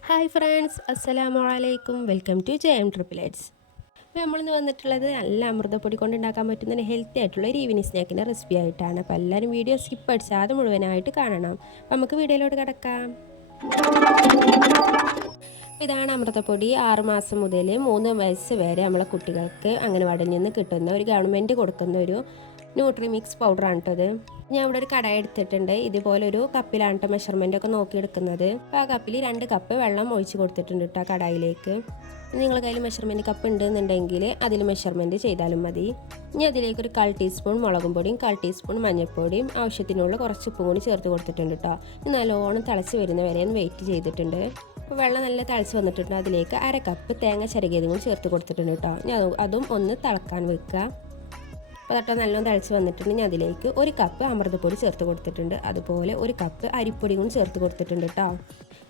Hi friends, അസ്സലാമു അലൈക്കും. Welcome to JM triple eights. അപ്പോൾ നമ്മളിന്ന് വന്നിട്ടുള്ളത് നല്ല അമൃതപ്പൊടി കൊണ്ട് ഉണ്ടാക്കാൻ പറ്റുന്ന ഹെൽത്തി ആയിട്ടുള്ള ഒരു ഈവനിങ് സ്നാക്കിൻ്റെ റെസിപ്പി ആയിട്ടാണ്. അപ്പോൾ എല്ലാവരും വീഡിയോ സ്കിപ്പ് അടിച്ചാതെ മുഴുവനായിട്ട് കാണണം. അപ്പോൾ നമുക്ക് വീഡിയോയിലോട്ട് കിടക്കാം. ഇതാണ് അമൃതപ്പൊടി. 6 മാസം മുതൽ 3 വയസ്സ് വരെ നമ്മളെ കുട്ടികൾക്ക് അംഗനവാടിയിൽ നിന്ന് കിട്ടുന്ന ഒരു ഗവൺമെൻറ് കൊടുക്കുന്ന ഒരു ന്യൂട്രി മിക്സ് പൗഡറാണ് കേട്ടത്. ഞാൻ ഇവിടെ ഒരു കടായി എടുത്തിട്ടുണ്ട്. ഇതുപോലെ ഒരു കപ്പിലാണ് കേട്ടോ മെഷർമെൻ്റ് ഒക്കെ നോക്കിയെടുക്കുന്നത്. അപ്പോൾ ആ കപ്പിൽ 2 കപ്പ് വെള്ളം ഒഴിച്ച് കൊടുത്തിട്ടുണ്ട് കേട്ടോ കടായിലേക്ക്. നിങ്ങളുടെ കയ്യിൽ മെഷർമെൻറ്റ് കപ്പ് ഉണ്ടെന്നുണ്ടെങ്കിൽ അതിൽ മെഷർമെൻറ്റ് ചെയ്താലും മതി. ഇനി അതിലേക്ക് ഒരു 1/4 ടീസ്പൂൺ മുളകും പൊടിയും 1/4 ടീസ്പൂൺ മഞ്ഞൾപ്പൊടിയും ആവശ്യത്തിനുള്ള കുറച്ച് ഉപ്പും കൂടി ചേർത്ത് കൊടുത്തിട്ടുണ്ട് കേട്ടോ. നല്ലോണം തിളച്ച് വരുന്ന വരെ ഒന്ന് വെയിറ്റ് ചെയ്തിട്ടുണ്ട്. അപ്പോൾ വെള്ളം നല്ല തിളച്ച് വന്നിട്ടുണ്ട്. അതിലേക്ക് 1/2 കപ്പ് തേങ്ങ ചിരകിയതും കൂടി ചേർത്ത് കൊടുത്തിട്ടുണ്ട് കേട്ടോ. ഇനി അതും ഒന്ന് തിളക്കാൻ വെക്കുക. അപ്പോൾ തട്ട നല്ലോണം തിളച്ച് വന്നിട്ടുണ്ട്. ഞാൻ അതിലേക്ക് 1 കപ്പ് അമൃതപ്പൊടി ചേർത്ത് കൊടുത്തിട്ടുണ്ട്. അതുപോലെ 1 കപ്പ് അരിപ്പൊടി കൂടി ചേർത്ത് കൊടുത്തിട്ടുണ്ട് കേട്ടോ.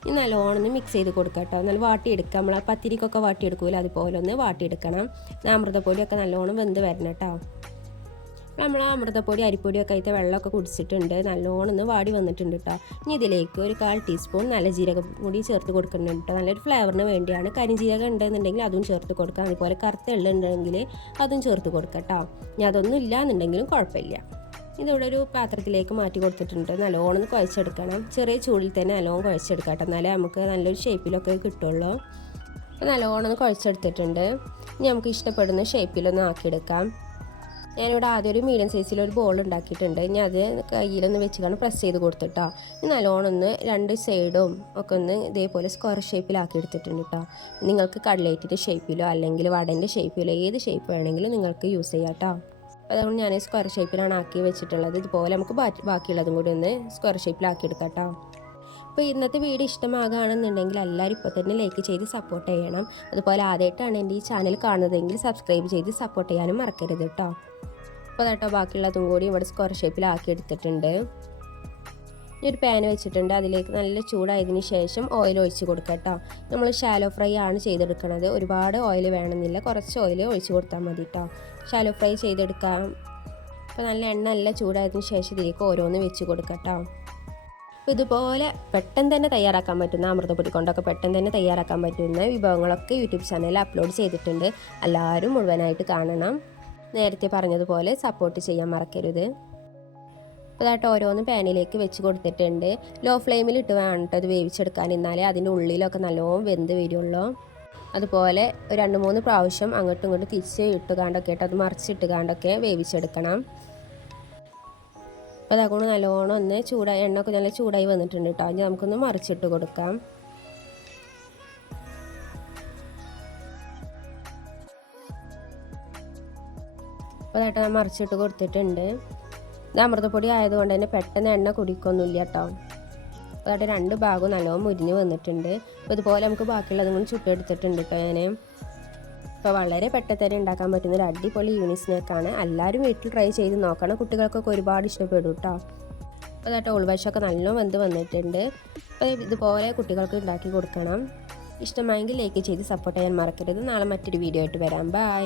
ഇനി നല്ലോണം ഒന്ന് മിക്സ് ചെയ്ത് കൊടുക്കുക കേട്ടോ. നല്ല വാട്ടിയെടുക്കുക. നമ്മൾ പത്തിരിക്കൊക്കെ വാട്ടിയെടുക്കൂല, അതുപോലെ ഒന്ന് വാട്ടിയെടുക്കണം. അമൃതപ്പൊടിയൊക്കെ നല്ലോണം വെന്ത് വരണം കേട്ടോ. നമ്മൾ അമൃതപ്പൊടി അരിപ്പൊടിയൊക്കെ ആയിട്ട് വെള്ളമൊക്കെ കുടിച്ചിട്ടുണ്ട്. നല്ലോണം ഒന്ന് വാടി വന്നിട്ടുണ്ട് കേട്ടോ. ഇനി ഇതിലേക്ക് ഒരു 1/4 ടീസ്പൂൺ നല്ല ജീരകം കൂടി ചേർത്ത് കൊടുക്കുന്നുണ്ട് കേട്ടോ. നല്ലൊരു ഫ്ലേവറിന് വേണ്ടിയാണ്. കരിഞ്ജീരകം ഉണ്ടെന്നുണ്ടെങ്കിൽ അതും ചേർത്ത് കൊടുക്കാം. അതുപോലെ കറുത്ത എള്ളുണ്ടെങ്കിൽ അതും ചേർത്ത് കൊടുക്കാം കേട്ടോ. ഇനി അതൊന്നും ഇല്ല എന്നുണ്ടെങ്കിലും കുഴപ്പമില്ല. ഇതിവിടെ ഒരു പാത്രത്തിലേക്ക് മാറ്റി കൊടുത്തിട്ടുണ്ട്. നല്ലോണം കുഴച്ചെടുക്കണം. ചെറിയ ചൂടിൽ തന്നെ നല്ലോണം കുഴച്ചെടുക്കാം കേട്ടോ. എന്നാലേ നമുക്ക് നല്ലൊരു ഷേപ്പിലൊക്കെ കിട്ടുള്ളൂ. അപ്പോൾ നല്ലോണം കുഴച്ചെടുത്തിട്ടുണ്ട്. ഇനി നമുക്ക് ഇഷ്ടപ്പെടുന്ന ഷേപ്പിലൊന്ന് ആക്കിയെടുക്കാം. ഞാനിവിടെ ആദ്യം ഒരു മീഡിയം സൈസിലൊരു ബോൾ ഉണ്ടാക്കിയിട്ടുണ്ട്. ഇനി അത് കയ്യിലൊന്ന് വെച്ച് പ്രസ് ചെയ്ത് കൊടുത്തിട്ടോ. ഇനി നല്ലോണം ഒന്ന് 2 സൈഡും ഒക്കെ ഒന്ന് ഇതേപോലെ സ്ക്വയർ ഷേപ്പിലാക്കി എടുത്തിട്ടുണ്ട് കേട്ടോ. നിങ്ങൾക്ക് കട്ലേറ്റിൻ്റെ ഷേപ്പിലോ അല്ലെങ്കിൽ വടൻ്റെ ഷേപ്പിലോ ഏത് ഷേപ്പ് വേണമെങ്കിലും നിങ്ങൾക്ക് യൂസ് ചെയ്യാം കേട്ടോ. അതുകൊണ്ട് ഞാൻ സ്ക്വയർ ഷേപ്പിലാണ് ആക്കി വെച്ചിട്ടുള്ളത്. ഇതുപോലെ നമുക്ക് ബാക്കിയുള്ളതും കൂടി ഒന്ന് സ്ക്വയർ ഷേപ്പിലാക്കി എടുക്കാം കേട്ടോ. അപ്പോൾ ഇന്നത്തെ വീഡിയോ ഇഷ്ടമാകുകയാണെന്നുണ്ടെങ്കിൽ എല്ലാവരും ഇപ്പോൾ തന്നെ ലൈക്ക് ചെയ്ത് സപ്പോർട്ട് ചെയ്യണം. അതുപോലെ ആദ്യമായിട്ടാണ് എൻ്റെ ഈ ചാനൽ കാണുന്നതെങ്കിൽ സബ്സ്ക്രൈബ് ചെയ്ത് സപ്പോർട്ട് ചെയ്യാനും മറക്കരുത് കേട്ടോ. അപ്പോൾ കേട്ടോ ബാക്കിയുള്ളതും കൂടി ഇവിടെ സ്ക്വയർ ഷേപ്പിലാക്കി എടുത്തിട്ടുണ്ട്. ഒരു പാൻ വെച്ചിട്ടുണ്ട്. അതിലേക്ക് നല്ല ചൂടായതിന് ശേഷം ഓയിൽ ഒഴിച്ച് കൊടുക്കുക കേട്ടോ. നമ്മൾ ഷാലോ ഫ്രൈ ആണ് ചെയ്തെടുക്കുന്നത്. ഒരുപാട് ഓയിൽ വേണമെന്നില്ല, കുറച്ച് ഓയിൽ ഒഴിച്ച് കൊടുത്താൽ മതി കേട്ടോ. ഷാലോ ഫ്രൈ ചെയ്തെടുക്കാം. അപ്പോൾ നല്ല എണ്ണ നല്ല ചൂടായതിന് ശേഷം ഇതിലേക്ക് ഓരോന്ന് വെച്ച് കൊടുക്കുക കേട്ടോ. അപ്പോൾ ഇതുപോലെ പെട്ടെന്ന് തന്നെ തയ്യാറാക്കാൻ പറ്റുന്ന അമൃതപ്പൊടി കൊണ്ടൊക്കെ പെട്ടെന്ന് തന്നെ തയ്യാറാക്കാൻ പറ്റുന്ന വിഭവങ്ങളൊക്കെ യൂട്യൂബ് ചാനലിൽ അപ്ലോഡ് ചെയ്തിട്ടുണ്ട്. എല്ലാവരും മുഴുവനായിട്ട് കാണണം. നേരത്തെ പറഞ്ഞതുപോലെ സപ്പോർട്ട് ചെയ്യാൻ മറക്കരുത്. അപ്പോൾ അതായിട്ട് ഓരോന്ന് പാനിലേക്ക് വെച്ച് കൊടുത്തിട്ടുണ്ട്. ലോ ഫ്ലെയിമിൽ ഇട്ട് വേണം അത് വേവിച്ചെടുക്കാൻ. എന്നാലേ അതിൻ്റെ ഉള്ളിലൊക്കെ നല്ലോണം വെന്ത് വരുള്ളൂ. അതുപോലെ 2-3 പ്രാവശ്യം അങ്ങോട്ടും ഇങ്ങോട്ടും തിരിച്ച് ഇട്ടുകാണ്ടൊക്കെ അത് മറിച്ചിട്ടുകാണ്ടൊക്കെ വേവിച്ചെടുക്കണം. അപ്പോൾ അതുകൊണ്ട് നല്ലോണം ഒന്ന് എണ്ണ ഒക്കെ നല്ല ചൂടായി വന്നിട്ടുണ്ട് കേട്ടോ. ഇനി നമുക്കൊന്ന് മറിച്ചിട്ട് കൊടുക്കാം. അപ്പോൾ അതായിട്ട് ഞാൻ മറിച്ചിട്ട് കൊടുത്തിട്ടുണ്ട്. ഇത് അമൃതപ്പൊടി ആയതുകൊണ്ട് തന്നെ പെട്ടെന്ന് എണ്ണ കുടിക്കൊന്നുമില്ല കേട്ടോ. അപ്പോൾ അതായിട്ട് 2 ഭാഗവും നല്ലോണം മുരിഞ്ഞ് വന്നിട്ടുണ്ട്. അപ്പോൾ ഇതുപോലെ നമുക്ക് ബാക്കിയുള്ളതും കൂടി ചുട്ടെടുത്തിട്ടുണ്ട് കേട്ടോ ഞാൻ. അപ്പോൾ വളരെ പെട്ടെന്ന് തന്നെ ഉണ്ടാക്കാൻ പറ്റുന്ന ഒരു അടിപൊളി ഈവനിങ് സ്നാക്കാണ്. എല്ലാവരും വീട്ടിൽ ട്രൈ ചെയ്ത് നോക്കണം. കുട്ടികൾക്കൊക്കെ ഒരുപാട് ഇഷ്ടപ്പെടും കേട്ടോ. അപ്പോൾ അതായിട്ട് ഉൾവശമൊക്കെ നല്ലോണം വെന്ത് വന്നിട്ടുണ്ട്. അപ്പോൾ ഇതുപോലെ കുട്ടികൾക്ക് ഉണ്ടാക്കി കൊടുക്കണം. ഇഷ്ടമായെങ്കിൽ ലൈക്ക് ചെയ്ത് സപ്പോർട്ട് ചെയ്യാൻ മറക്കരുത്. നാളെ മറ്റൊരു വീഡിയോ ആയിട്ട് വരാം. ബൈ.